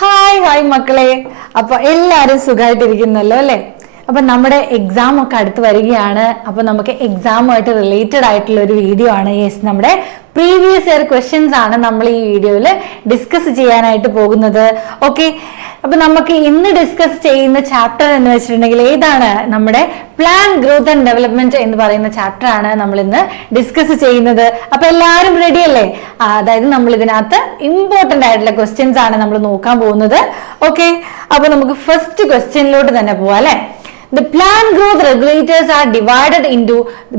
Hi മക്കളെ. അപ്പൊ എല്ലാരും സുഖമായിട്ടിരിക്കുന്നല്ലോ അല്ലെ? അപ്പൊ നമ്മുടെ എക്സാം ഒക്കെ അടുത്ത് വരികയാണ്. അപ്പൊ നമുക്ക് എക്സാമുമായിട്ട് റിലേറ്റഡ് ആയിട്ടുള്ള ഒരു വീഡിയോ ആണ്. യെസ്, നമ്മുടെ പ്രീവിയസ് ഇയർ ക്വസ്റ്റ്യൻസ് ആണ് നമ്മൾ ഈ വീഡിയോയിൽ ഡിസ്കസ് ചെയ്യാനായിട്ട് പോകുന്നത്. ഓക്കെ, അപ്പൊ നമുക്ക് ഇന്ന് ഡിസ്കസ് ചെയ്യുന്ന ചാപ്റ്റർ എന്ന് വെച്ചിട്ടുണ്ടെങ്കിൽ ഏതാണ്? നമ്മുടെ പ്ലാൻ ഗ്രോത്ത് ആൻഡ് ഡെവലപ്മെന്റ് എന്ന് പറയുന്ന ചാപ്റ്റർ ആണ് നമ്മൾ ഇന്ന് ഡിസ്കസ് ചെയ്യുന്നത്. അപ്പൊ എല്ലാവരും റെഡി അല്ലേ? അതായത് നമ്മൾ ഇതിനകത്ത് ഇമ്പോർട്ടന്റ് ആയിട്ടുള്ള ക്വസ്റ്റ്യൻസ് ആണ് നമ്മൾ നോക്കാൻ പോകുന്നത്. ഓക്കെ, അപ്പൊ നമുക്ക് ഫസ്റ്റ് ക്വസ്റ്റ്യനിലോട്ട് തന്നെ പോവാം അല്ലെ? The plant growth regulators are divided into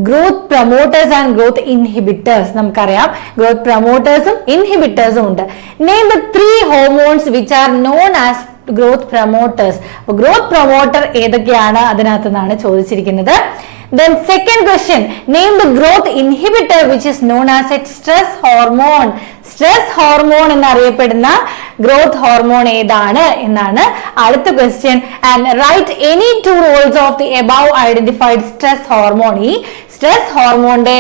growth promoters and growth inhibitors. നമുക്കറിയാം growth promoters ഉം inhibitors ഉം ഉണ്ട്. Name the three hormones which are known as growth promoters. Growth promoter ഏതൊക്കെയാണ് അതിനകത്ത് നിന്നാണ് ചോദിച്ചിരിക്കുന്നത്. Then second question, name the growth inhibitor which is known as a stress hormone. Stress hormone എന്നറിയപ്പെടുന്ന growth hormone ഏതാണ് എന്നാണ് അടുത്ത question. And write any two roles of the above identified stress hormone. ഈ stress hormoneന്റെ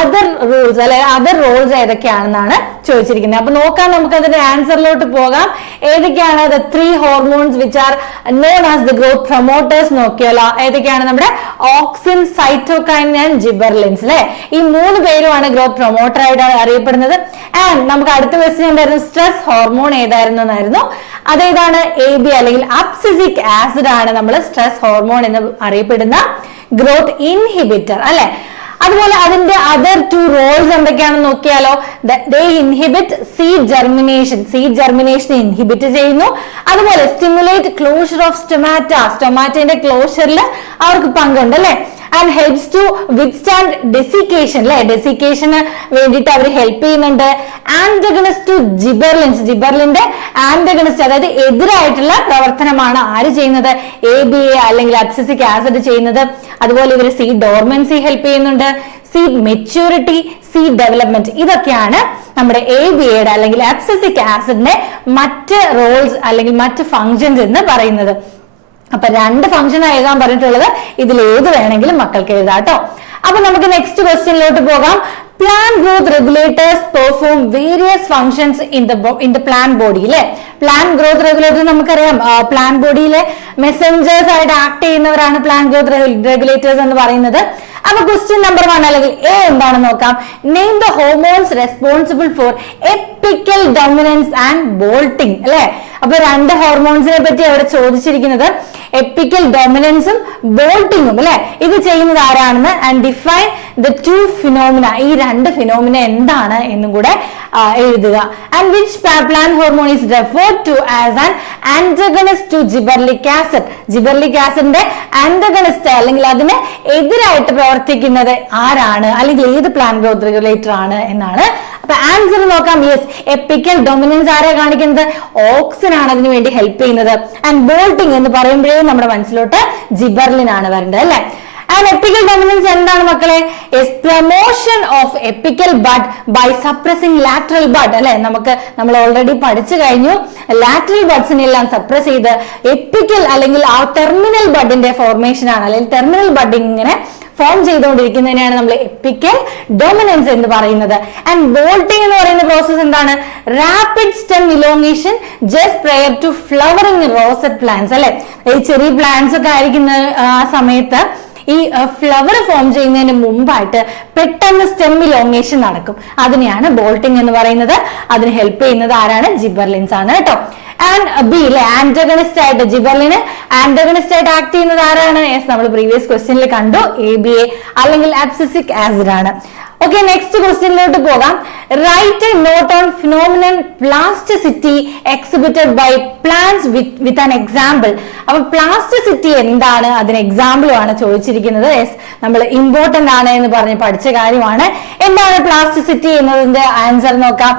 other roles അല്ലെ other roles ഏതൊക്കെയാണെന്നാണ് ചോദിച്ചിരിക്കുന്നത്. അപ്പൊ നോക്കാം, നമുക്ക് അതിന്റെ ആൻസറിലോട്ട് പോകാം. ഏതൊക്കെയാണ് the three hormones which are known as the growth promoters നോക്കിയാലോ? ഏതൊക്കെയാണ്? നമ്മുടെ ഓക്സിൻ, സൈറ്റോകൈൻ ആൻഡ് ജിബർലിൻസ് അല്ലെ? ഈ മൂന്ന് പേരുമാണ് ഗ്രോത്ത് പ്രൊമോട്ടർ ആയിട്ട് അറിയപ്പെടുന്നത്. ആൻഡ് നമുക്ക് അടുത്ത ക്വസ്റ്റ്യൻ എന്തായിരുന്നു? സ്ട്രെസ് ഹോർമോൺ ഏതായിരുന്നു എന്നായിരുന്നു. അതേതാണ്? AB അല്ലെങ്കിൽ അബ്സിസിക് ആസിഡ് ആണ് നമ്മൾ സ്ട്രെസ് ഹോർമോൺ എന്ന് അറിയപ്പെടുന്ന ഗ്രോത്ത് ഇൻഹിബിറ്റർ അല്ലെ? അതുപോലെ അതിന്റെ അതർ ടു റോൾസ് എന്തൊക്കെയാണെന്ന് നോക്കിയാലോ? They inhibit seed germination inhibit ചെയ്യുന്നു. അതുപോലെ സ്റ്റിമുലേറ്റ് ക്ലോഷർ ഓഫ് സ്റ്റൊമാറ്റോന്റെ ക്ലോഷറിൽ അവർക്ക് പങ്കുണ്ട് അല്ലെ? And helps to withstand desiccation അല്ലെ? ഡെസിക്കേഷന് വേണ്ടിയിട്ട് അവർ ഹെൽപ്പ് ചെയ്യുന്നുണ്ട്. ആന്റഗണിസ്റ്റ് ടു ജിബർലിന്റെ ആന്റഗണിസ്റ്റ്, അതായത് എതിരായിട്ടുള്ള പ്രവർത്തനമാണ് ആര് ചെയ്യുന്നത്? ABA അല്ലെങ്കിൽ അബ്സിസിക് ആസിഡ് ചെയ്യുന്നത്. അതുപോലെ ഇവർ സീഡ് ഡോർമൻസി ഹെൽപ്പ് ചെയ്യുന്നുണ്ട്, സീഡ് മെച്യൂരിറ്റി, സീഡ് ഡെവലപ്മെന്റ്. ഇതൊക്കെയാണ് നമ്മുടെ ABAയുടെ അല്ലെങ്കിൽ അബ്സിസിക് ആസിഡിന്റെ മറ്റ് റോൾസ് അല്ലെങ്കിൽ മറ്റ് ഫങ്ഷൻസ് എന്ന് പറയുന്നത്. അപ്പൊ രണ്ട് ഫംഗ്ഷൻ എഴുതാൻ പറഞ്ഞിട്ടുള്ളത്, ഇതിൽ ഏത് വേണമെങ്കിലും മക്കൾക്ക് എഴുതാം കേട്ടോ. അപ്പൊ നമുക്ക് നെക്സ്റ്റ് ക്വസ്റ്റ്യനിലോട്ട് പോകാം. Plant growth regulators perform various functions in the plant body അല്ലെ? പ്ലാന്റ് ഗ്രോത്ത് റെഗുലേറ്റർ നമുക്കറിയാം, പ്ലാന്റ് ബോഡിയിലെ മെസ്സഞ്ചേഴ്സ് ആയിട്ട് ആക്ട് ചെയ്യുന്നവരാണ് പ്ലാന്റ് ഗ്രോത്ത് റെഗുലേറ്റേഴ്സ് എന്ന് പറയുന്നത്. അപ്പൊ ക്വസ്റ്റ്യൻ നമ്പർ 1 അല്ലെങ്കിൽ A എന്താണെന്ന് നോക്കാം. Name the hormones responsible for epical dominance and bolting അല്ലെ? അപ്പൊ രണ്ട് ഹോർമോൺസിനെ പറ്റി അവിടെ ചോദിച്ചിരിക്കുന്നത് എപ്പിക്കൽ ഡോമിനൻസും ബോൾട്ടിങ്ങും അല്ലെ? ഇത് ചെയ്യുന്നത് ആരാണെന്ന്. And define the two phenomena, ഈ രണ്ട് ഫിനോമിന എന്താണ് എന്നും കൂടെ എഴുതുക. And which plant hormone is referred to as an antagonist to gibberellic acid. Gibberellic ആസിഡിന്റെ ആന്റഗണിസ്റ്റ് അല്ലെങ്കിൽ അതിന് എതിരായിട്ട് പ്രവർത്തിക്കുന്നത് ആരാണ്, അല്ലെങ്കിൽ ഏത് പ്ലാന്റ് ഗ്രോത്ത് റെഗുലേറ്റർ ആണ് എന്നാണ്. അപ്പൊ ആൻസർ നോക്കാം. യെസ്, എപ്പിക്കൽ ഡൊമിനൻസ് ആരെ കാണിക്കുന്നത്? ഓക്സിൻ ആണ് അതിനു വേണ്ടി ഹെൽപ്പ് ചെയ്യുന്നത്. ആൻഡ് ബോൾട്ടിംഗ് എന്ന് പറയുമ്പോഴേ നമ്മുടെ മനസ്സിലോട്ട് ജിബർലിൻ ആണ് വരേണ്ടത് അല്ലെ? ആൻഡ് എപ്പിക്കൽ ഡൊമിനൻസ് എന്താണ് മക്കളെ? Promotion of apical bud by suppressing lateral bud അല്ലെ? നമ്മൾ ഓൾറെഡി പഠിച്ചു കഴിഞ്ഞു. ലാറ്ററൽ ബഡ്സിനെ എല്ലാം സപ്രസ് ചെയ്ത് എപ്പിക്കൽ അല്ലെങ്കിൽ ആ ടെർമിനൽ ബഡിന്റെ ഫോർമേഷൻ ആണ്, അല്ലെങ്കിൽ ടെർമിനൽ ബഡിങ് ഇങ്ങനെ ഫോം ചെയ്തുകൊണ്ടിരിക്കുന്നതിനാണ് നമ്മൾ എപ്പിക്കൽ ഡൊമിനൻസ് എന്ന് പറയുന്നത്. ആൻഡ് ബോൾട്ടിംഗ് എന്ന് പറയുന്ന പ്രോസസ് എന്താണ്? Rapid stem elongation just prior to flowering rosette plants അല്ലെ? ഈ ചെറിയ പ്ലാന്റ്സ് ഒക്കെ ആയിരിക്കുന്ന ആ സമയത്ത് ഈ ഫ്ലവർ ഫോം ചെയ്യുന്നതിന് മുമ്പായിട്ട് പെട്ടെന്ന് സ്റ്റെം ഇലോങ്ങേഷൻ നടക്കും. അതിനെയാണ് ബോൾട്ടിംഗ് എന്ന് പറയുന്നത്. അതിന് ഹെൽപ്പ് ചെയ്യുന്നത് ആരാണ്? ജിബർലിൻസ് ആണ് കേട്ടോ. ആൻഡ് B അല്ലെ? ആന്റഗണിസ്റ്റ് ആയിട്ട് ജിബർലിന് ആന്റഗണിസ്റ്റ് ആയിട്ട് ആക്ട് ചെയ്യുന്നത് ആരാണ്? യെസ്, നമ്മൾ പ്രീവിയസ് ക്വസ്റ്റ്യനിൽ കണ്ടു, ABA അല്ലെങ്കിൽ അബ്സിസിക് ആസിഡ് ആണ്. ഓക്കെ, നെക്സ്റ്റ് ക്വസ്റ്റ്യനിലോട്ട് പോകാം. Write a note on phenomenon plasticity exhibited by plants with an example. അപ്പൊ പ്ലാസ്റ്റിസിറ്റി എന്താണ്, അതിന് എക്സാമ്പിളും ആണ് ചോദിച്ചിരിക്കുന്നത്. യെസ്, നമ്മൾ ഇമ്പോർട്ടന്റ് ആണ് എന്ന് പറഞ്ഞ് പഠിച്ച കാര്യമാണ്. എന്താണ് പ്ലാസ്റ്റിസിറ്റി എന്നതിന്റെ ആൻസർ നോക്കാം.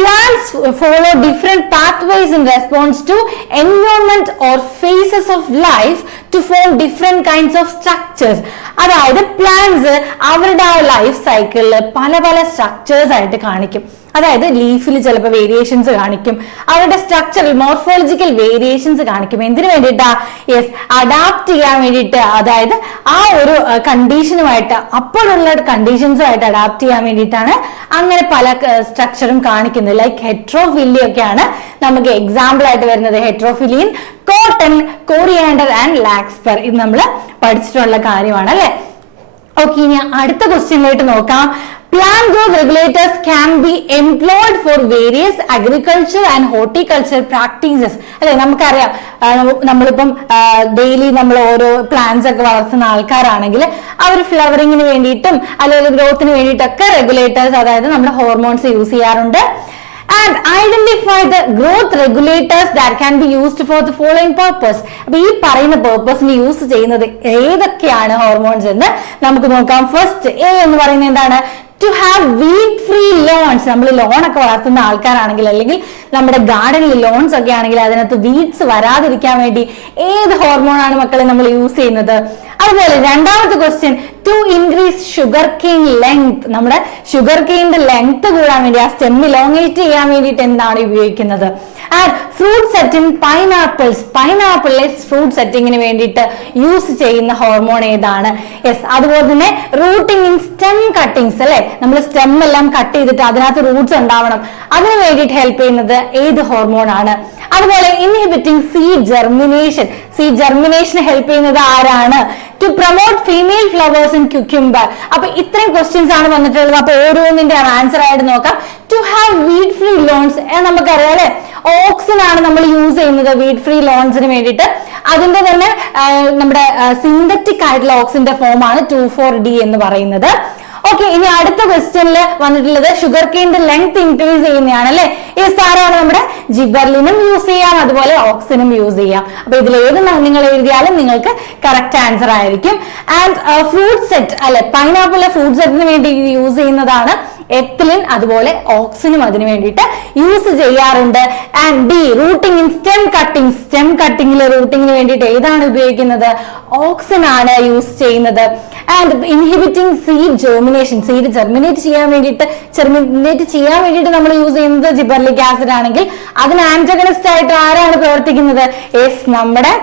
Plants follow different pathways in response to environment or phases of life to form different kinds of structures. അതായത് പ്ലാന്റ്സ് അവരുടെ ആ ലൈഫ് സൈക്കിളിൽ പല പല സ്ട്രക്ചേഴ്സ് ആയിട്ട് കാണിക്കും. അതായത് ലീഫിൽ ചിലപ്പോൾ വേരിയേഷൻസ് കാണിക്കും, അവരുടെ സ്ട്രക്ചറിൽ മോർഫോളജിക്കൽ വേരിയേഷൻസ് കാണിക്കും. എന്തിനു വേണ്ടിയിട്ടാ? യെസ്, അഡാപ്റ്റ് ചെയ്യാൻ വേണ്ടിയിട്ട്. അതായത് ആ ഒരു കണ്ടീഷനുമായിട്ട്, അപ്പോഴുള്ള കണ്ടീഷൻസുമായിട്ട് അഡാപ്റ്റ് ചെയ്യാൻ വേണ്ടിയിട്ടാണ് അങ്ങനെ പല സ്ട്രക്ചറും കാണിക്കുന്നത്. പറയുന്നത്. ലൈക്ക് ഹെട്രോഫിലി ഒക്കെയാണ് നമുക്ക് എക്സാമ്പിൾ ആയിട്ട് വരുന്നത്. ഹെട്രോഫിലിൻ, കോട്ടൺ, കോറിയാൻഡർ ആൻഡ് ലാക്സ്പർ ഇത് നമ്മൾ പഠിച്ചിട്ടുള്ള കാര്യമാണ് അല്ലെ. ഓക്കെ, ഇനി അടുത്ത ക്വസ്റ്റ്യനിലേക്ക് നോക്കാം. Plant growth regulators can be employed for various agriculture and horticulture practices. അല്ലെ, നമുക്കറിയാം നമ്മളിപ്പം ഡെയിലി നമ്മൾ ഓരോ പ്ലാന്റ്സ് ഒക്കെ വളർത്തുന്ന ആൾക്കാരാണെങ്കിൽ അവർ ഫ്ലവറിങ്ങിന് വേണ്ടിയിട്ടും അല്ലെങ്കിൽ ഗ്രോത്തിന് വേണ്ടിയിട്ടൊക്കെ റെഗുലേറ്റേഴ്സ്, അതായത് നമ്മുടെ ഹോർമോൺസ് യൂസ് ചെയ്യാറുണ്ട്. And identify the growth regulators that can be used for the following purpose. അപ്പൊ ഈ പറയുന്ന പേർപ്പസിന് യൂസ് ചെയ്യുന്നത് ഏതൊക്കെയാണ് ഹോർമോൺസ് എന്ന് നമുക്ക് നോക്കാം. ഫസ്റ്റ് എ എന്ന് പറയുന്നത് എന്താണ്? To have weed free lawns. നമ്മൾ ലോൺ ഒക്കെ വളർത്തുന്ന ആൾക്കാരാണെങ്കിൽ അല്ലെങ്കിൽ നമ്മുടെ ഗാർഡനിൽ ലോൺസ് ഒക്കെ ആണെങ്കിൽ അതിനകത്ത് വീഡ്സ് വരാതിരിക്കാൻ വേണ്ടി ഏത് ഹോർമോണാണ് മക്കളെ നമ്മൾ യൂസ് ചെയ്യുന്നത്? അതുപോലെ രണ്ടാമത്തെ question, to increase sugar cane length. നമ്മുടെ ഷുഗർ കെയിന്റെ ലെങ്ത് കൂടാൻ വേണ്ടി, ആ സ്റ്റെം ഇലോങ്ങേറ്റ് ചെയ്യാൻ വേണ്ടിയിട്ട് എന്താണ് ഉപയോഗിക്കുന്നത്? And fruit setting pineapples. പൈനാപ്പിളിലെ ഫ്രൂട്ട് സെറ്റിങ്ങിന് വേണ്ടിയിട്ട് യൂസ് ചെയ്യുന്ന ഹോർമോൺ ഏതാണ്? യെസ്. അതുപോലെ തന്നെ റൂട്ടിംഗ് ഇൻ സ്റ്റെം കട്ടിങ്സ് അല്ലെ, നമ്മൾ സ്റ്റെം എല്ലാം കട്ട് ചെയ്തിട്ട് അതിനകത്ത് റൂട്ട്സ് ഉണ്ടാവണം, അതിന് വേണ്ടിയിട്ട് ഹെൽപ്പ് ചെയ്യുന്നത് ഏത് ഹോർമോൺ ആണ്? അതുപോലെ inhibiting seed germination. Seed germination help ചെയ്യുന്നത് ആരാണ്? To promote female flowers in cucumber. അപ്പൊ ഇത്രയും ക്വസ്റ്റ്യൻസ് ആണ് വന്നിട്ടുള്ളത്. അപ്പൊ ഓരോന്നിന്റെ ആൻസർ ആയിട്ട് നോക്കാം. To have weed free lawns നമുക്കറിയാം അല്ലെ, ഓക്സിൻ ആണ് നമ്മൾ യൂസ് ചെയ്യുന്നത് വീഡ് ഫ്രീ ലോൺസിന് വേണ്ടിയിട്ട്. അതിന്റെ തന്നെ നമ്മുടെ സിന്തറ്റിക് ആയിട്ടുള്ള ഓക്സിന്റെ ഫോം ആണ് 2,4-D എന്ന് പറയുന്നത്. ഓക്കെ, ഇനി അടുത്ത ക്വസ്റ്റ്യനിൽ വന്നിട്ടുള്ളത് ഷുഗർ കെയിന്റെ ലെങ്ത് ഇൻക്രീസ് ചെയ്യുന്നതാണ് അല്ലെ. ഈ സാറാണ് നമ്മുടെ ജിബർലിനും യൂസ് ചെയ്യാം, അതുപോലെ ഓക്സിനും യൂസ് ചെയ്യാം. അപ്പൊ ഇതിൽ ഏത് നിങ്ങൾ എഴുതിയാലും നിങ്ങൾക്ക് കറക്റ്റ് ആൻസർ ആയിരിക്കും. ആൻഡ് ഫ്രൂട്ട് സെറ്റ് അല്ലെ, പൈനാപ്പിളിലെ ഫ്രൂട്ട് സെറ്റിന് വേണ്ടി യൂസ് ചെയ്യുന്നതാണ് എത്തിലിൻ, അതുപോലെ ഓക്സിനും അതിന് വേണ്ടിയിട്ട് യൂസ് ചെയ്യാറുണ്ട്. And D, rooting in stem cutting. Stem കട്ടിംഗിൽ റൂട്ടിങ്ങിന് വേണ്ടിയിട്ട് ഏതാണ് ഉപയോഗിക്കുന്നത്? ഓക്സിൻ ആണ് യൂസ് ചെയ്യുന്നത്. And inhibiting seed germination. Seed germinate ചെയ്യാൻ വേണ്ടിയിട്ട് നമ്മൾ യൂസ് ചെയ്യുന്നത് ജിബർലിക് ആസിഡ് ആണെങ്കിൽ അതിന് ആന്റഗണിസ്റ്റ് ആയിട്ട് ആരാണ് പ്രവർത്തിക്കുന്നത്? യെസ്, നമ്മുടെ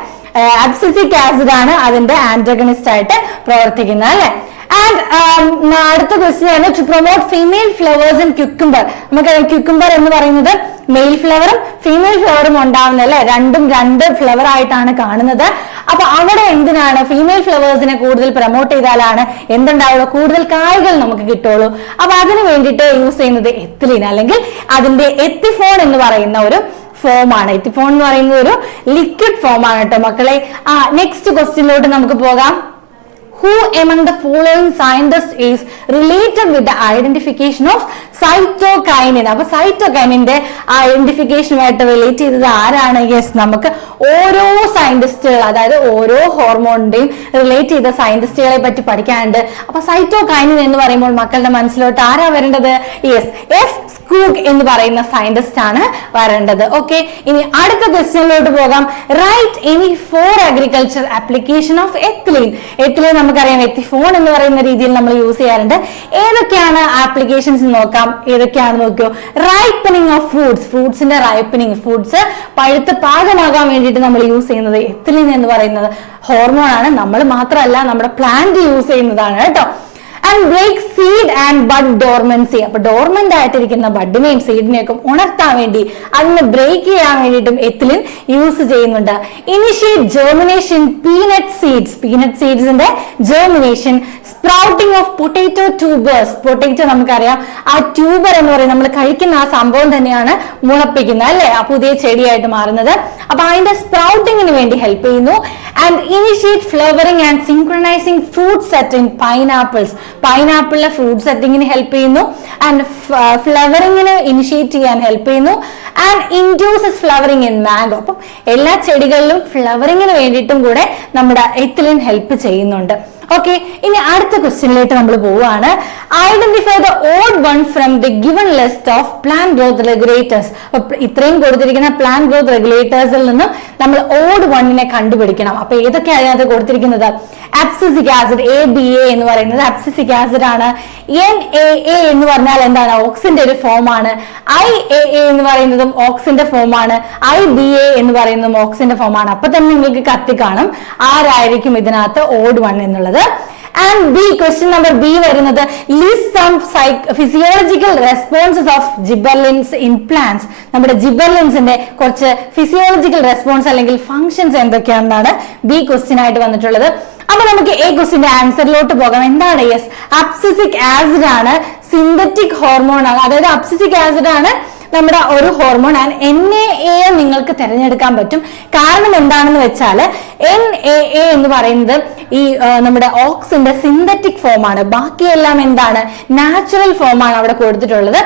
അബ്സിസിക് ആസിഡ് ആണ് അതിന്റെ ആന്റഗണിസ്റ്റ് ആയിട്ട് പ്രവർത്തിക്കുന്നത് അല്ലെ. ആൻഡ് അടുത്ത ക്വസ്റ്റ്യൻ ആണ് to promote female flowers in cucumber. നമുക്ക് ക്യുക്കുംബർ എന്ന് പറയുന്നത് മെയിൽ ഫ്ലവറും ഫീമെയിൽ ഫ്ലവറും ഉണ്ടാവുന്നത് അല്ലെ, രണ്ടും രണ്ട് ഫ്ലവർ ആയിട്ടാണ് കാണുന്നത്. അപ്പൊ അവിടെ എന്തിനാണ് ഫീമെയിൽ ഫ്ലവേഴ്സിനെ കൂടുതൽ പ്രൊമോട്ട് ചെയ്താലാണ് എന്തുണ്ടാവുള്ളൂ? കൂടുതൽ കായ്കൾ നമുക്ക് കിട്ടുള്ളൂ. അപ്പൊ അതിന് വേണ്ടിയിട്ട് യൂസ് ചെയ്യുന്നത് എത്തിലിൻ അല്ലെങ്കിൽ അതിന്റെ എത്തിഫോൺ എന്ന് പറയുന്ന ഒരു ഫോം ആണ്. എത്തിഫോൺ എന്ന് പറയുന്ന ഒരു ലിക്വിഡ് ഫോം ആണ് കേട്ടോ മക്കളെ. നെക്സ്റ്റ് ക്വസ്റ്റ്യനിലോട്ട് നമുക്ക് പോകാം. Who among the following scientists is related with the identification of cytokinin? അപ്പൊ സൈറ്റോകൈനിന്റെ ഐഡന്റിഫിക്കേഷനുമായിട്ട് റിലേറ്റ് ചെയ്തത് ആരാണ്? യെസ്, നമുക്ക് ഓരോ സയന്റിസ്റ്റുകൾ, അതായത് ഓരോ ഹോർമോണിന്റെയും റിലേറ്റ് ചെയ്ത സയന്റിസ്റ്റുകളെ പറ്റി പഠിക്കാനുണ്ട്. അപ്പൊ സൈറ്റോകൈനിൻ എന്ന് പറയുമ്പോൾ മക്കളുടെ മനസ്സിലോട്ട് ആരാ വരേണ്ടത്? യെസ്, എഫ് സ്കൂഗ് എന്ന് പറയുന്ന സയന്റിസ്റ്റ് ആണ് വരേണ്ടത്. ഓക്കെ, ഇനി അടുത്ത ക്വസ്റ്റ്യനിലോട്ട് പോകാം. Write any four agriculture application of ethylene. Ethylene നമുക്കറിയാം എത്തിഫോൺ എന്ന് പറയുന്ന രീതിയിൽ നമ്മൾ യൂസ് ചെയ്യാറുണ്ട്. ഏതൊക്കെയാണ് ആപ്ലിക്കേഷൻസ് നോക്കാം. ഏതൊക്കെയാണ് നോക്കിയോ? Ripening of fruits. ഫ്രൂട്ട്സിന്റെ റൈപ്പനിങ്, ഫ്രൂട്ട്സ് പഴുത്ത് പാകമാകാൻ വേണ്ടിയിട്ട് നമ്മൾ യൂസ് ചെയ്യുന്നത് എത്തിലിൻ എന്ന് പറയുന്നത് ഹോർമോൺ ആണ്. നമ്മൾ മാത്രമല്ല, നമ്മുടെ പ്ലാന്റ് യൂസ് ചെയ്യുന്നതാണ് കേട്ടോ. And break seed and bud dormancy. അപ്പൊ ഡോർമെന്റ് ആയിട്ടിരിക്കുന്ന ബഡിനെയും സീഡിനെയൊക്കെ ഉണർത്താൻ വേണ്ടി, അതിനെ ബ്രേക്ക് ചെയ്യാൻ വേണ്ടിയിട്ടും എത്തിലിൻ യൂസ് ചെയ്യുന്നുണ്ട്. Initiate germination peanut seeds. Peanut സീഡ്സിന്റെ germination. Sprouting of potato tubers. Potato നമുക്കറിയാം, ആ ട്യൂബർ എന്ന് പറയുന്നത് നമ്മൾ കഴിക്കുന്ന ആ സംഭവം തന്നെയാണ് മുളപ്പിക്കുന്നത് അല്ലെ, ആ പുതിയ ചെടിയായിട്ട് മാറുന്നത്. അപ്പൊ അതിന്റെ സ്പ്രൗട്ടിങ്ങിന് വേണ്ടി ഹെൽപ്പ് ചെയ്യുന്നു. And initiate flowering and synchronising fruit set in pineapples. പൈനാപ്പിളിലെ ഫ്രൂട്ട് സെറ്റിങ്ങിന് ഹെൽപ്പ് ചെയ്യുന്നു. ആൻഡ് ഫ്ലവറിങ്ങിന് ഇനിഷ്യേറ്റ് ചെയ്യാൻ ഹെൽപ്പ് ചെയ്യുന്നു. And induces flowering in mango. അപ്പം എല്ലാ ചെടികളിലും ഫ്ലവറിങ്ങിന് വേണ്ടിയിട്ടും കൂടെ നമ്മുടെ എത്തിലിൻ ഹെൽപ്പ് ചെയ്യുന്നുണ്ട്. ഓക്കെ, ഇനി അടുത്ത ക്വസ്റ്റ്യനിലേക്ക് നമ്മൾ പോവുകയാണ്. Identify the odd one from the given list of plant growth regulators. ഇത്രയും കൊടുത്തിരിക്കുന്ന പ്ലാന്റ് ഗ്രോത്ത് റെഗുലേറ്റേഴ്സിൽ നിന്നും നമ്മൾ ഓഡ് വണ്ണിനെ കണ്ടുപിടിക്കണം. അപ്പൊ ഏതൊക്കെയാണ് അതിനകത്ത് കൊടുത്തിരിക്കുന്നത്? അബ്സിസിക് ആസിഡ്, ABA എന്ന് പറയുന്നത് അബ്സിസിക് ആസിഡ് ആണ്. NAA എന്ന് പറഞ്ഞാൽ എന്താണ്? ഓക്സിന്റെ ഒരു ഫോം ആണ്. IAA എന്ന് പറയുന്നതും ഓക്സിന്റെ ഫോം ആണ്. IBA എന്ന് പറയുന്നതും ഓക്സിന്റെ ഫോം ആണ്. അപ്പൊ തന്നെ നിങ്ങൾക്ക് കത്തി കാണും ആരായിരിക്കും ഇതിനകത്ത് ഓഡ് വൺ എന്നുള്ളത്. And B, question number B വരുന്നത് list some physiological responses of gibberellins in plants. നമ്മുടെ ജിബർലിൻസിന്റെ കുറച്ച് ഫിസിയോളജിക്കൽ റെസ്പോൺസ് അല്ലെങ്കിൽ ഫങ്ഷൻസ് എന്തൊക്കെയാണെന്നാണ് ബി ക്വസ്റ്റ്യൻ ആയിട്ട് വന്നിട്ടുള്ളത്. അപ്പൊ നമുക്ക് എ ക്വസ്റ്റിന്റെ ആൻസറിലോട്ട് പോകാം. എന്താണ്? യെസ്, അബ്സിസിക് ആസിഡ് ആണ് സിന്തറ്റിക് ഹോർമോൺ ആണ്. അതായത് അബ്സിസിക് ആസിഡ് ആണ് നമ്മുടെ ഒരു ഹോർമോൺ. ആൻഡ് NaA നിങ്ങൾക്ക് തിരഞ്ഞെടുക്കാൻ പറ്റും. കാരണം എന്താണെന്ന് വെച്ചാൽ NaA എന്ന് പറയുന്നത് ഈ നമ്മുടെ ഓക്സിന്റെ സിന്തറ്റിക് ഫോം ആണ്. ബാക്കിയെല്ലാം എന്താണ്? നാച്ചുറൽ ഫോം ആണ് അവിടെ കൊടുത്തിട്ടുള്ളത്.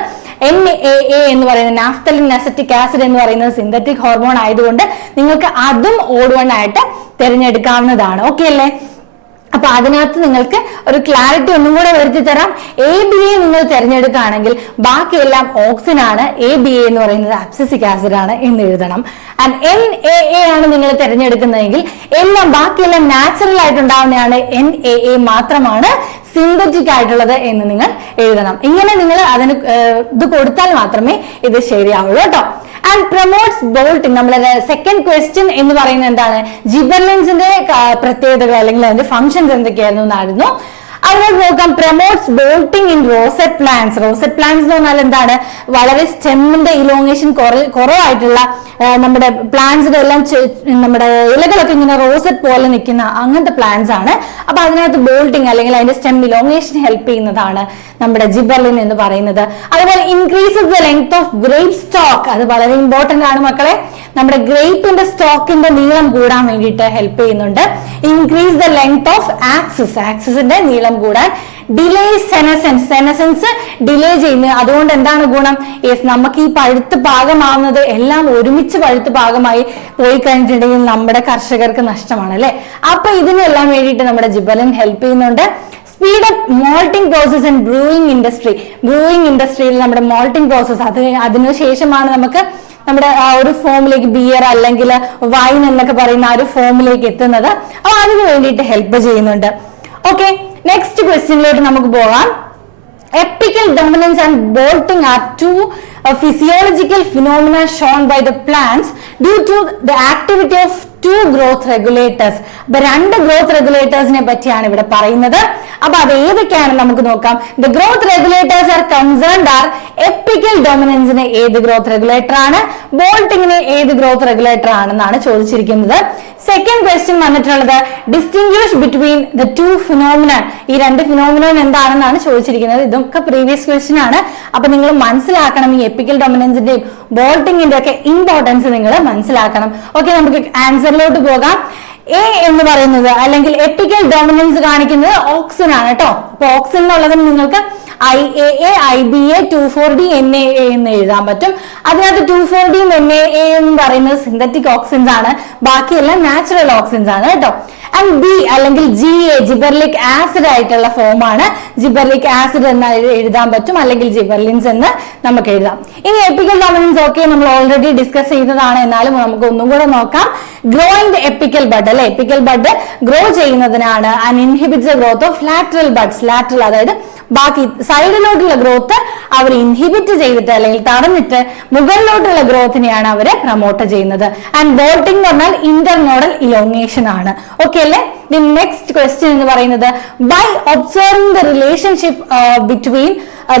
NaA എന്ന് പറയുന്നത് നാഫ്തലിൻ അസറ്റിക് ആസിഡ് എന്ന് പറയുന്നത് സിന്തറ്റിക് ഹോർമോൺ ആയതുകൊണ്ട് നിങ്ങൾക്ക് അതും ഓഡ് വൺ ആയിട്ട് തിരഞ്ഞെടുക്കാവുന്നതാണ്. ഓക്കെ അല്ലേ? അപ്പൊ അതിനകത്ത് നിങ്ങൾക്ക് ഒരു ക്ലാരിറ്റി ഒന്നും കൂടെ വരുത്തി തരാം. ABA നിങ്ങൾ തിരഞ്ഞെടുക്കുകയാണെങ്കിൽ ബാക്കിയെല്ലാം ഓക്സിൻ ആണ്, ABA എന്ന് പറയുന്നത് അബ്സിസിക് ആസിഡ് ആണ് എന്ന് എഴുതണം. ആൻഡ് NaA ആണ് നിങ്ങൾ തിരഞ്ഞെടുക്കുന്നതെങ്കിൽ എല്ലാം ബാക്കിയെല്ലാം നാച്ചുറൽ ആയിട്ടുണ്ടാവുന്നതാണ്, NaA മാത്രമാണ് സിന്തറ്റിക് ആയിട്ടുള്ളത് എന്ന് നിങ്ങൾ എഴുതണം. ഇങ്ങനെ നിങ്ങൾ അതിന് ഇത് കൊടുത്താൽ മാത്രമേ ഇത് ശരിയാവുള്ളൂ കേട്ടോ. And promotes bolting. നമ്മുടെ സെക്കൻഡ് ക്വസ്റ്റ്യൻ എന്ന് പറയുന്നത് എന്താണ്? ജിബർലിൻസിന്റെ പ്രത്യേകതകൾ അല്ലെങ്കിൽ അതിന്റെ ഫങ്ഷൻസ് എന്തൊക്കെയായിരുന്നു എന്നായിരുന്നു. അതിനകത്ത് നോക്കാം. Promotes bolting in rosette plants. Rosette plants എന്ന് പറഞ്ഞാൽ എന്താണ്? വളരെ സ്റ്റെമ്മിന്റെ ഇലോങ്ങേഷൻ കുറവായിട്ടുള്ള നമ്മുടെ പ്ലാന്റ്സിന്റെ എല്ലാം നമ്മുടെ ഇലകളൊക്കെ ഇങ്ങനെ റോസെറ്റ് പോലെ നിൽക്കുന്ന അങ്ങനത്തെ പ്ലാന്റ്സ് ആണ്. അപ്പൊ അതിനകത്ത് ബോൾട്ടിംഗ് അല്ലെങ്കിൽ അതിന്റെ സ്റ്റെം ഇലോങ്ങേഷൻ ഹെൽപ്പ് ചെയ്യുന്നതാണ് നമ്മുടെ ജിബർലിൻ എന്ന് പറയുന്നത്. അതുപോലെ increases the length of grape stock. അത് വളരെ ഇമ്പോർട്ടന്റ് ആണ് മക്കളെ. നമ്മുടെ ഗ്രേപ്പിന്റെ സ്റ്റോക്കിന്റെ നീളം കൂടാൻ വേണ്ടിയിട്ട് ഹെൽപ്പ് ചെയ്യുന്നുണ്ട്. Increase the length of axis. ആക്സിസിന്റെ നീളം കൂടാൻ. Delay senescence. സെനസൻസ് ഡിലേ ചെയ്യുന്നത്. അതുകൊണ്ട് എന്താണ് ഗുണം? യെസ്, നമുക്ക് ഈ പഴുത്ത് പാകമാവുന്നത് എല്ലാം ഒരുമിച്ച് പഴുത്ത് പാകമായി പോയി കഴിഞ്ഞിട്ടുണ്ടെങ്കിൽ നമ്മുടെ കർഷകർക്ക് നഷ്ടമാണ് അല്ലെ. അപ്പൊ ഇതിനെല്ലാം വേണ്ടിയിട്ട് നമ്മുടെ ജിബർലിൻ ഹെൽപ്പ് ചെയ്യുന്നുണ്ട്. Speed up moulting process and brewing industry. Brewing ഇൻഡസ്ട്രിയിൽ നമ്മുടെ മോൾട്ടിംഗ് പ്രോസസ് അതിനുശേഷമാണ് നമുക്ക് നമ്മുടെ ആ ഒരു ഫോമിലേക്ക് ബിയർ അല്ലെങ്കിൽ വൈൻ എന്നൊക്കെ പറയുന്ന ആ ഒരു ഫോമിലേക്ക് എത്തുന്നത്. അപ്പൊ അതിന് വേണ്ടിയിട്ട് ഹെൽപ്പ് ചെയ്യുന്നുണ്ട്. ഓക്കെ, നെക്സ്റ്റ് ക്വസ്റ്റ്യനിലോട്ട് നമുക്ക് പോകാം. Apical dominance and bolting are two physiological phenomena shown by the plants due to the activity of two growth regulators. അപ്പൊ രണ്ട് ഗ്രോത്ത് റെഗുലേറ്റേഴ്സിനെ പറ്റിയാണ് ഇവിടെ പറയുന്നത്. അപ്പൊ അത് ഏതൊക്കെയാണ് നമുക്ക് നോക്കാം. The growth regulators are concerned are apical ഡൊമിനൻസിന് ഏത് ഗ്രോത്ത് റെഗുലേറ്റർ ആണ്, ബോൾട്ടിങ്ങിന് ഏത് ഗ്രോത്ത് റെഗുലേറ്റർ ആണെന്നാണ് ചോദിച്ചിരിക്കുന്നത്. സെക്കൻഡ് ക്വസ്റ്റ്യൻ വന്നിട്ടുള്ളത് distinguish between the two phenomenon. ഈ രണ്ട് ഫിനോമിനൻ എന്താണെന്നാണ് ചോദിച്ചിരിക്കുന്നത്. ഇതൊക്കെ പ്രീവിയസ് ക്വസ്റ്റ്യൻ ആണ്. അപ്പൊ നിങ്ങൾ മനസ്സിലാക്കണം ഈ എപ്പിക്കൽ ഡൊമിനൻസിന്റെയും ബോൾട്ടിങ്ങിന്റെ ഒക്കെ ഇമ്പോർട്ടൻസ് നിങ്ങൾ മനസ്സിലാക്കണം. ഓക്കെ, നമുക്ക് ആൻസറിലോട്ട് പോകാം. എ എന്ന് പറയുന്നത് അല്ലെങ്കിൽ എപ്പിക്കൽ ഡോമിനൻസ് കാണിക്കുന്നത് ഓക്സിൻ ആണ് കേട്ടോ. അപ്പൊ ഓക്സിൻ എന്നുള്ളത് നിങ്ങൾക്ക് IAA, IBA, 2,4-D, NaA എന്ന് എഴുതാൻ പറ്റും. അതിനകത്ത് 2,4-D NaA എന്ന് പറയുന്നത് സിന്തറ്റിക് ഓക്സിൻസ് ആണ്, ബാക്കിയെല്ലാം നാച്ചുറൽ ഓക്സിൻസ് ആണ് കേട്ടോ. ആൻഡ് ബി അല്ലെങ്കിൽ GA ജിബർലിക് ആസിഡ് ആയിട്ടുള്ള ഫോം ആണ്. ജിബർലിക് ആസിഡ് എന്ന് എഴുതാൻ പറ്റും, അല്ലെങ്കിൽ ജിബർലിൻസ് എന്ന് നമുക്ക് എഴുതാം. ഇനി എപ്പിക്കൽ ഡോമിനൻസ് ഒക്കെ നമ്മൾ ഓൾറെഡി ഡിസ്കസ് ചെയ്തതാണ്, എന്നാലും നമുക്ക് ഒന്നും കൂടെ നോക്കാം. ഗ്രോയിങ് ദ എപ്പിക്കൽ ബഡ് അല്ലെ, എപ്പിക്കൽ ബഡ് ഗ്രോ ചെയ്യുന്നതിനാണ്. And inhibits the growth of lateral buds. Lateral അതായത് ബാക്കി സൈഡിലോട്ടുള്ള ഗ്രോത്ത് അവർ ഇൻഹിബിറ്റ് ചെയ്തിട്ട് അല്ലെങ്കിൽ തടഞ്ഞിട്ട് മുകളിലോട്ടുള്ള ഗ്രോത്തിനെയാണ് അവര് പ്രൊമോട്ട് ചെയ്യുന്നത്. ആൻഡ് ബോൾട്ടിംഗ് എന്ന് പറഞ്ഞാൽ ഇന്റർനോഡൽ ഇലോങ്ങേഷൻ ആണ്. ഓക്കെ അല്ലേ? ദി നെക്സ്റ്റ് ക്വസ്റ്റ്യൻ എന്ന് പറയുന്നത് by observing the relationship between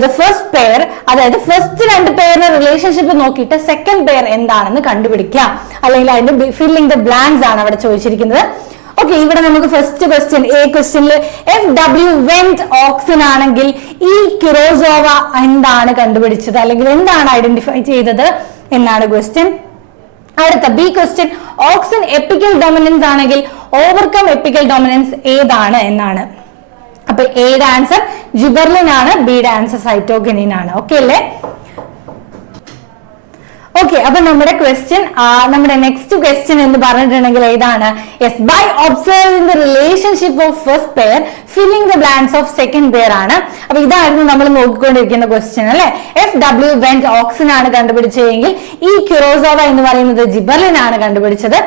the first pair, അതായത് ഫസ്റ്റ് രണ്ട് പെയറിന്റെ റിലേഷൻഷിപ്പ് നോക്കിയിട്ട് സെക്കൻഡ് പെയർ എന്താണെന്ന് കണ്ടുപിടിക്കുക, അല്ലെങ്കിൽ അതിന്റെ ഫില്ലിംഗ് ദ ബ്ലാങ്ക്സ് ആണ് അവിടെ ചോദിച്ചിരിക്കുന്നത്. ഓക്കെ, ഇവിടെ നമുക്ക് ഫസ്റ്റ് ക്വസ്റ്റ്യൻ എ ക്വസ്റ്റ്യനിൽ FW വെന്റ് ഓക്സിൻ ആണെങ്കിൽ ഈ ക്യുറോസോവ എന്താണ് കണ്ടുപിടിച്ചത് അല്ലെങ്കിൽ എന്താണ് ഐഡന്റിഫൈ ചെയ്തത് എന്നാണ് ക്വസ്റ്റ്യൻ. അടുത്ത B question auxin apical dominance ആണെങ്കിൽ ഓവർകം എപ്പിക്കൽ ഡൊമിനൻസ് ഏതാണ് എന്നാണ്. അപ്പൊ എയുടെ ആൻസർ ജിബർലിൻ ആണ്, ബിയുടെ ആൻസർ സൈറ്റോകിനിൻ ആണ്. ഓക്കെ അല്ലേ? ഓക്കെ, അപ്പൊ നമ്മുടെ ക്വസ്റ്റ്യൻ നമ്മുടെ നെക്സ്റ്റ് ക്വസ്റ്റ്യൻ എന്ന് പറഞ്ഞിട്ടുണ്ടെങ്കിൽ ഏതാണ്? Yes, by observing the relationship of first pair filling the blanks of second pair ആണ്. അപ്പൊ ഇതായിരുന്നു നമ്മൾ നോക്കിക്കൊണ്ടിരിക്കുന്ന ക്വസ്റ്റ്യൻ അല്ലെ. FW വെന്റ് ഓക്സിൻ ആണ് കണ്ടുപിടിച്ചതെങ്കിൽ ഈ ക്യുറോസോവ എന്ന് പറയുന്നത് ജിബർലിൻ ആണ് കണ്ടുപിടിച്ചത്.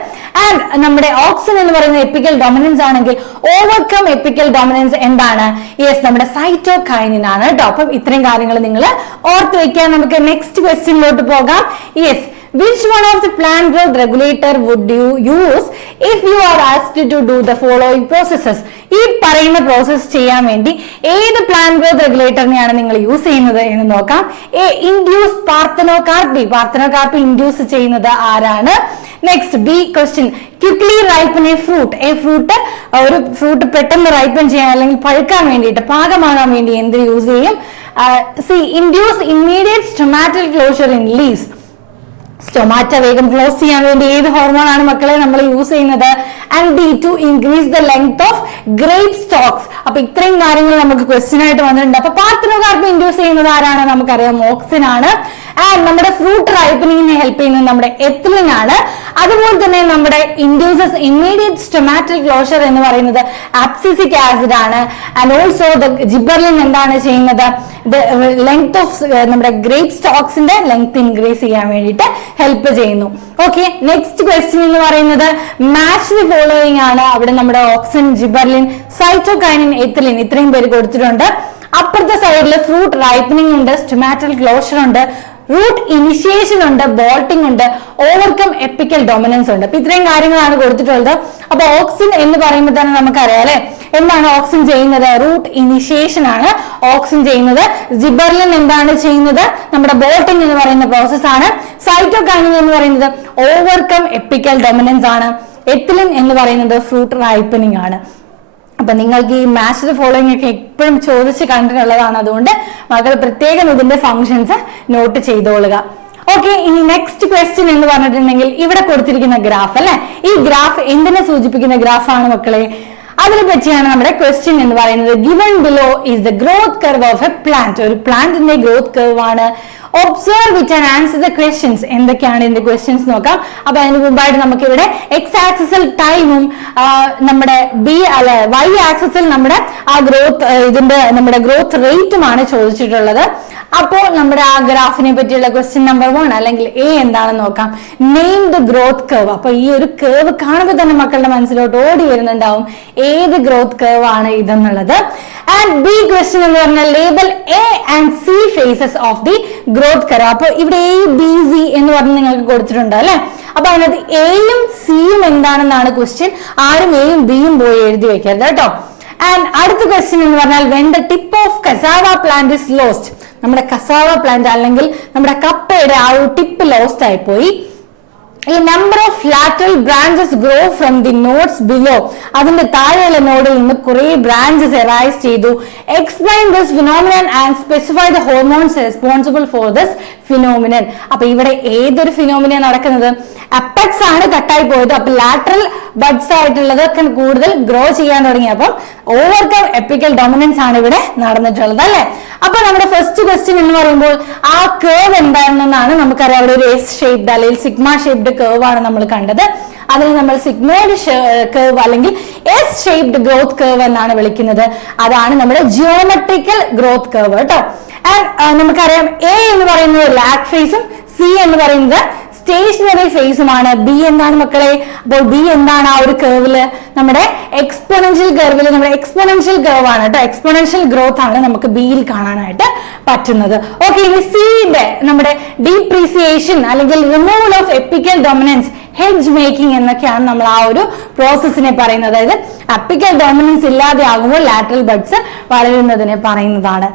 ആൻഡ് നമ്മുടെ ഓക്സിൻ എന്ന് പറയുന്നത് എപ്പിക്കൽ ഡൊമിനൻസ് ആണെങ്കിൽ ഓവർകം എപ്പിക്കൽ ഡൊമിനൻസ് എന്താണ്? യെസ്, നമ്മുടെ സൈറ്റോകൈനിൻ ആണ് കേട്ടോ. അപ്പം ഇത്രയും കാര്യങ്ങൾ നിങ്ങൾ ഓർത്ത് വെക്കാൻ നമുക്ക് നെക്സ്റ്റ് ക്വസ്റ്റ്യനിലോട്ട് പോകാം. Yes, which one of the plant growth regulator would you use if you are asked to do the following processes? ഈ പറയുന്ന പ്രോസസ് ചെയ്യാൻ വേണ്ടി ഏത് പ്ലാന്റ് ഗ്രോത്ത് റെഗുലേറ്ററിനെയാണ് നിങ്ങൾ യൂസ് ചെയ്യുന്നത് എന്ന് നോക്കാം. എ ഇൻഡ്യൂസ് പാർത്തനോകാർപ്പി ഇൻഡ്യൂസ് ചെയ്യുന്നത് ആരാണ്? Next B question quickly ripen a fruit. ഒരു ഫ്രൂട്ട് പെട്ടെന്ന് റൈപ്പൻ ചെയ്യാൻ അല്ലെങ്കിൽ പഴുക്കാൻ വേണ്ടിയിട്ട് പാകമാകാൻ വേണ്ടി എന്ത് യൂസ് ചെയ്യും? C induce immediate stomatal closure in leaves. Stomata വേഗം ക്ലോസ് ചെയ്യാൻ വേണ്ടി ഏത് ഹോർമോൺ ആണ് മക്കളെ നമ്മൾ യൂസ് ചെയ്യുന്നത്? And D to increase the length of grape stalks. അപ്പൊ ഇത്രയും കാര്യങ്ങൾ നമുക്ക് ക്വസ്റ്റ്യൻ ആയിട്ട് വന്നിട്ടുണ്ട്. അപ്പൊ പാർത്തനോകാർപ്പി ഇൻഡ്യൂസ് ചെയ്യുന്നത് ആരാണ്? നമുക്കറിയാം ഓക്സിൻ ആണ്. ആൻഡ് നമ്മുടെ ഫ്രൂട്ട് റൈപ്പനിങ്ങിനെ ഹെൽപ്പ് ചെയ്യുന്നത് നമ്മുടെ എത്തിലിൻ ആണ്. അതുപോലെ തന്നെ നമ്മുടെ ഇൻഡ്യൂസസ് ഇമ്മീഡിയറ്റ് സ്റ്റൊമാറ്റൽ ക്ലോഷർ എന്ന് പറയുന്നത് അബ്സിസിക് ആസിഡ് ആണ്. ആൻഡ് ഓൾസോ ദ ജിബർലിൻ എന്താണ് ചെയ്യുന്നത്? ലെങ്ത് ഓഫ് നമ്മുടെ ഗ്രേപ്പ് സ്റ്റോക്സിന്റെ ലെങ്ത് ഇൻക്രീസ് ചെയ്യാൻ വേണ്ടിയിട്ട് ഹെൽപ്പ് ചെയ്യുന്നു. ഓക്കെ, നെക്സ്റ്റ് ക്വസ്റ്റ്യൻ എന്ന് പറയുന്നത് മാച്ച് ദി ഫോളോയിങ് ആണ്. അവിടെ നമ്മുടെ ഓക്സിൻ, ജിബർലിൻ, സൈറ്റോകൈനിൻ, എത്തിലിൻ ഇത്രയും പേര് കൊടുത്തിട്ടുണ്ട്. അപ്പുറത്തെ സൈഡിൽ ഫ്രൂട്ട് റൈപ്പനിങ് ഉണ്ട്, സ്റ്റൊമാറ്റൽ ക്ലോഷർ ഉണ്ട്, റൂട്ട് ഇനിഷ്യേഷൻ ഉണ്ട്, ബോൾട്ടിംഗ് ഉണ്ട്, ഓവർകം എപ്പിക്കൽ ഡൊമിനൻസ് ഉണ്ട്. അപ്പൊ ഇത്രയും കാര്യങ്ങളാണ് കൊടുത്തിട്ടുള്ളത്. അപ്പൊ ഓക്സിൻ എന്ന് പറയുമ്പോൾ തന്നെ നമുക്കറിയാം അല്ലെ, എന്താണ് ഓക്സിൻ ചെയ്യുന്നത്? റൂട്ട് ഇനിഷ്യേഷൻ ആണ് ഓക്സിൻ ചെയ്യുന്നത്. ജിബർലിൻ എന്താണ് ചെയ്യുന്നത്? നമ്മുടെ ബോൾട്ടിംഗ് എന്ന് പറയുന്ന പ്രോസസ് ആണ്. സൈറ്റോകൈനിൻ എന്ന് പറയുന്നത് ഓവർകം എപ്പിക്കൽ ഡൊമിനൻസ് ആണ്. എത്തിലിൻ എന്ന് പറയുന്നത് ഫ്രൂട്ട് റൈപ്പനിങ് ആണ്. അപ്പൊ നിങ്ങൾക്ക് ഈ മാച്ച് ദ ഫോളോയിങ് ഒക്കെ എപ്പോഴും ചോദിച്ച് കണ്ടിട്ടുള്ളതാണ്. അതുകൊണ്ട് മക്കൾ പ്രത്യേകം ഇതിന്റെ ഫങ്ഷൻസ് നോട്ട് ചെയ്തോളുക. ഓക്കെ, ഇനി നെക്സ്റ്റ് ക്വസ്റ്റ്യൻ എന്ന് പറഞ്ഞിട്ടുണ്ടെങ്കിൽ ഇവിടെ കൊടുത്തിരിക്കുന്ന ഗ്രാഫ് അല്ലെ, ഈ ഗ്രാഫ് എന്തിനെ സൂചിപ്പിക്കുന്ന ഗ്രാഫാണ് മക്കളെ? അതിനെ പറ്റിയാണ് നമ്മുടെ ക്വസ്റ്റ്യൻ എന്ന് പറയുന്നത്. Given below is the growth curve of A plant. ഒരു പ്ലാന്റിന്റെ ഗ്രോത്ത് കർവ് ആണ്. Observe it and answer the questions. എന്തൊക്കെയാണ് ഇതിന്റെ ക്വസ്റ്റ്യൻസ് നോക്കാം. അപ്പൊ അതിന് മുമ്പായിട്ട് നമുക്ക് ഇവിടെ എക്സ് ആക്സിസിൽ ടൈമും നമ്മുടെ വൈ ആക്സിസിൽ നമ്മുടെ ആ ഗ്രോത്ത് ഇതിന്റെ നമ്മുടെ ഗ്രോത്ത് റേറ്റുമാണ് ചോദിച്ചിട്ടുള്ളത്. അപ്പോൾ നമ്മുടെ ആ ഗ്രാഫിനെ പറ്റിയുള്ള ക്വസ്റ്റ്യൻ നമ്പർ 1 അല്ലെങ്കിൽ എ എന്താണെന്ന് നോക്കാം. Name the growth curve. അപ്പൊ ഈ ഒരു കർവ് കാണുമ്പോൾ തന്നെ മക്കളുടെ മനസ്സിലോട്ട് ഓടി വരുന്നുണ്ടാവും ഏത് ഗ്രോത്ത് കർവ് ആണ് ഇതെന്നുള്ളത്. ആൻഡ് ബി ക്വസ്റ്റ്യൻ എന്ന് പറഞ്ഞാൽ label A and C phases of the growth curve. അപ്പൊ ഇവിടെ എ ബി സി എന്ന് പറഞ്ഞ് നിങ്ങൾക്ക് കൊടുത്തിട്ടുണ്ട് അല്ലെ. അപ്പൊ അതിനകത്ത് എയും സിയും എന്താണെന്നാണ് ക്വസ്റ്റ്യൻ. ആരും എയും ബിയും പോയി എഴുതി വെക്കരുത് കേട്ടോ. ആൻഡ് അടുത്ത ക്വസ്റ്റ്യൻ എന്ന് പറഞ്ഞാൽ when the tip of cassava plant is lost. നമ്മുടെ കസാവ പ്ലാന്റ് അല്ലെങ്കിൽ നമ്മുടെ കപ്പയുടെ ആ ഒരു ടിപ്പ് ലോസ്റ്റ് ആയി പോയി. ഈ number of lateral branches grow from the nodes below. അതിന്റെ താഴെയുള്ള നോഡിൽ നിന്ന് കുറെ ബ്രാഞ്ചസ് എറൈസ് ചെയ്തു. Explain this phenomenon and specify the hormones responsible for this phenomenon. അപ്പൊ ഇവിടെ ഏതൊരു ഫിനോമിന നടക്കുന്നത്? അപ്പെക്സ് ആണ് കട്ടായി പോയത്. അപ്പൊ ലാറ്ററൽ ബഡ്സ് ആയിട്ടുള്ളത് കൂടുതൽ ഗ്രോ ചെയ്യാൻ തുടങ്ങി. അപ്പം ഓവർകം എപ്പിക്കൽ ഡൊമിനൻസ് ആണ് ഇവിടെ നടന്നിട്ടുള്ളത് അല്ലെ. അപ്പൊ നമ്മുടെ ഫസ്റ്റ് ക്വസ്റ്റ്യൻ എന്ന് പറയുമ്പോൾ ആ കേർവ് എന്തായിരുന്നെന്നാണ് നമുക്കറിയാം. അവിടെ ഒരു എസ് ഷേപ്ഡ് അല്ലെങ്കിൽ സിഗ്മ ഷേപ്ഡ് കേർവ് ആണ് നമ്മൾ കണ്ടത്. അതിന് നമ്മൾ സിഗ്മോയിഡ് കേർവ് അല്ലെങ്കിൽ എസ് ഷേപ്ഡ് ഗ്രോത്ത് കേർവ് എന്നാണ് വിളിക്കുന്നത്. അതാണ് നമ്മുടെ ജിയോമെട്രിക്കൽ ഗ്രോത്ത് കേർവ് കേട്ടോ. ആൻഡ് നമുക്കറിയാം എ എന്ന് പറയുന്നത് ലാഗ് ഫേസും സി എന്ന് പറയുന്നത് സ്റ്റേഷനറി ഫേസുമാണ്. ബി എന്താണ് മക്കളെ? അപ്പോൾ ബി എന്താണ് ആ ഒരു കേർവില്? നമ്മുടെ എക്സ്പോണൻഷ്യൽ കർവിൽ നമ്മുടെ എക്സ്പോണൻഷ്യൽ കർവ് ആണ് കേട്ടോ. എക്സ്പോണൻഷ്യൽ ഗ്രോത്ത് ആണ് നമുക്ക് ബിയിൽ കാണാനായിട്ട് പറ്റുന്നത്. ഓക്കെ, ഇനി സിയുടെ നമ്മുടെ ഡീപ്രീസിയേഷൻ അല്ലെങ്കിൽ removal of epical dominance, hedge making എന്നൊക്കെയാണ് നമ്മൾ ആ ഒരു പ്രോസസ്സിനെ പറയുന്നത്. അതായത് അപ്പിക്കൽ ഡൊമിനൻസ് ഇല്ലാതെ ആകുമ്പോൾ ലാറ്ററൽ ബഡ്സ് വളരുന്നതിനെ പറയുന്നതാണ്.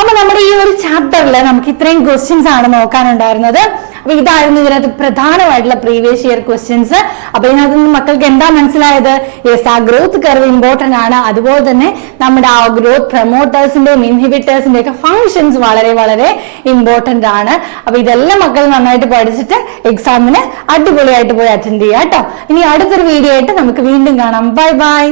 അപ്പൊ നമ്മുടെ ഈ ഒരു ചാപ്റ്ററിൽ നമുക്ക് ഇത്രയും ക്വസ്റ്റ്യൻസ് ആണ് നോക്കാനുണ്ടായിരുന്നത്. അപ്പൊ ഇതായിരുന്നു ഇതിനകത്ത് പ്രധാനമായിട്ടുള്ള പ്രീവിയസ് ഇയർ ക്വസ്റ്റ്യൻസ്. അപ്പൊ ഇതിനകത്ത് നിന്ന് മക്കൾക്ക് എന്താ മനസ്സിലായത്? യെസ്, ആ ഗ്രോത്ത് കർവ് ഇമ്പോർട്ടന്റ് ആണ്. അതുപോലെ തന്നെ നമ്മുടെ ആ ഗ്രോത്ത് പ്രൊമോട്ടേഴ്സിന്റെയും ഇൻഹിബിറ്റേഴ്സിന്റെ ഒക്കെ ഫങ്ഷൻസ് വളരെ വളരെ ഇമ്പോർട്ടന്റ് ആണ്. അപ്പൊ ഇതെല്ലാം മക്കൾ നന്നായിട്ട് പഠിച്ചിട്ട് എക്സാമിന് അടിപൊളിയായിട്ട് പോയി അറ്റൻഡ് ചെയ്യാം കേട്ടോ. ഇനി അടുത്തൊരു വീഡിയോ ആയിട്ട് നമുക്ക് വീണ്ടും കാണാം. Bye bye.